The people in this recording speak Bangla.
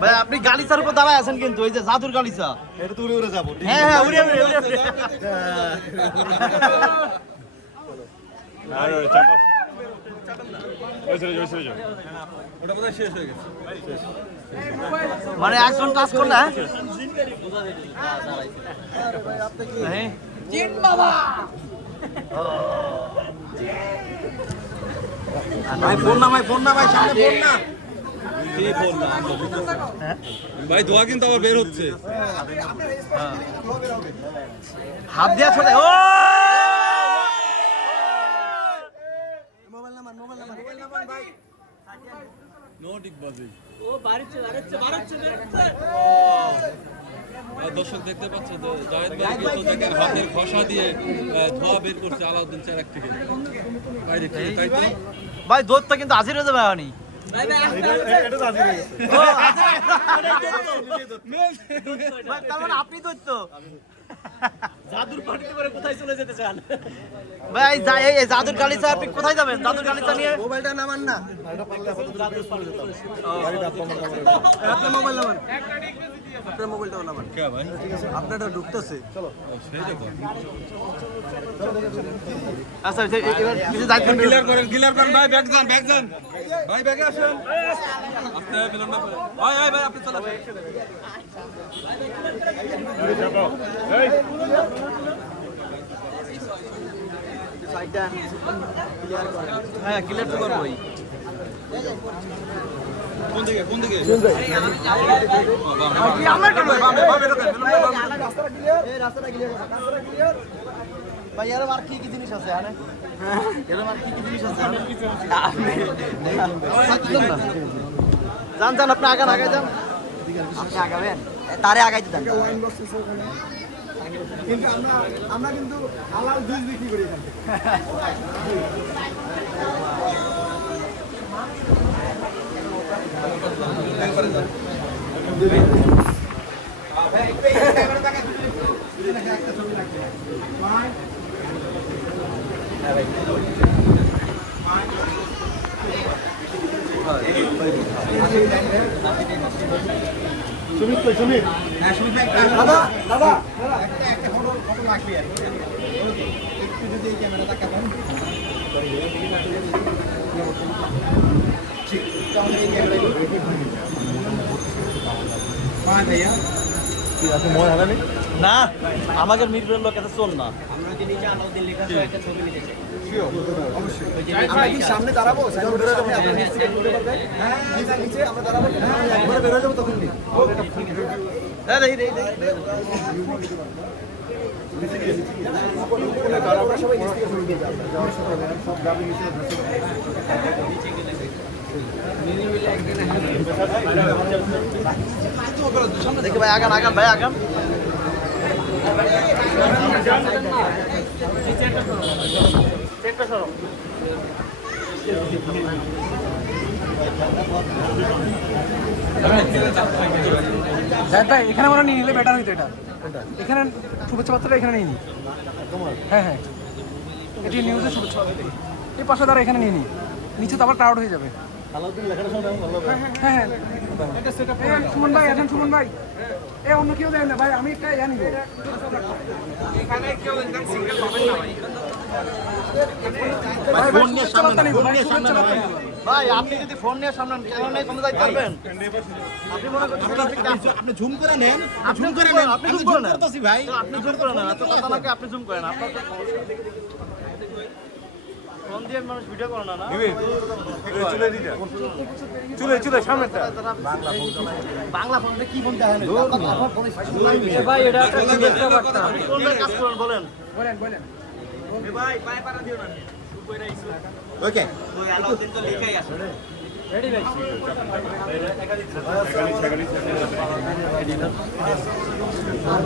ভাই আপনি গালিচার উপর দাঁড়ায় আছেন কিন্তু ওই যে জাদুর গালিচা। এটা তো উড়ে উড়ে যাব হ্যাঁ হ্যাঁ উড়ে উড়ে উড়ে। উড়ে মানে একজন টাচ করলে হ্যাঁ? ভাই ফোন না ভাই ফোন না ভাই সামনে ফোন না। ভাই ধোয়া কিন্তু আবার বের হচ্ছে। হাত দিয়া ছোটে ও! দর্শক দেখতে পাচ্ছে যে জায়েদ ভাই গত হাতের খসা দিয়ে ধোয়া বের করছে আলাউদ্দিন চারাক থেকে। বাইরে থেকে তাই তো? ভাই দৌড়টা কিন্তু আজির হয়ে যাবে কোথায় যাবেন জাদুর মোবাইলটা নামান মোবাইল নামান আপনারটা ঢুকতেছে আচ্ছা কিছু ভাই ব্যাগে আসেন। আপনি বিলম্ব করেন। ভাই ভাই ভাই আপনি চলে আসেন। হ্যাঁ ক্লিয়ার তো করবোই। কোন দিকে কোন দিকে? ভাই এরম আর কি কি জিনিস আছে আর কি কি জিনিস আছে আনে? সাথে যান না। যান আপনি আগান আগে যান। আপনি আগাবেন? তারে আগাইতে দেন কিন্তু আমরা আমরা কিন্তু হালাল জুস বিক্রি করি এখান থেকে। সুমিত কই সুমিত দাদা দাদা একটা ফটো ফটো লাগবে আর। একটু যদি এই ক্যামেরা তাকাবেন ঠিক তাহলে এই ক্যামেরা মা ভাইয়া ঠিক আছে মই হারানি না আমাদের মিরপুরের লোক এত চল না। আমরা যে আলাউদ্দিন লেখা একটা ছবি নিতে চাই সামনে দাঁড়াবো? হ্যাঁ আমরা একবারে বের যাব তখন হ্যাঁ আমরা সবাই সব যাবে দেখি ভাই আগান আগান ভাই আগান চেকটা সরো জাহেদ ভাই এখানে আমরা নিয়ে নিলে বেটার হইতো এটা। এখানে শুভেচ্ছা পাত্রটা এখানে নিয়ে নি। হ্যাঁ হ্যাঁ। এটি নিউজের শুভেচ্ছা এই পাশে দ্বারা এখানে নিয়ে নি। নিচে তো আবার ক্রাউড হয়ে যাবে। হ্যাঁ হ্যাঁ সুমন ভাই এখন সুমন ভাই। এ অন্য কেউ দেয় না ভাই আমি একটা ভাই, আপনি যদি ফোন নিয়ে সামনে কেন নেই কোনো যাইতে পারবেন আপনি মনে করছেন আপনি কি- ঝুম করে নেন আপনি ঝুম করে নেন আপনি ঝুম করে নেন। ভাই। আপনি ঝুম করে নেন এত কথা নাকি আপনি ঝুম করেন আপনার চলে চলে চলে বাংলা ফোনটা কি ফোন দেখেন ভাই এটা কাজ করেন বলেন? বলেন বলেন। ওকে। ওই আলাউদ্দিন তো লেখাই আছে। রেডি ভাই?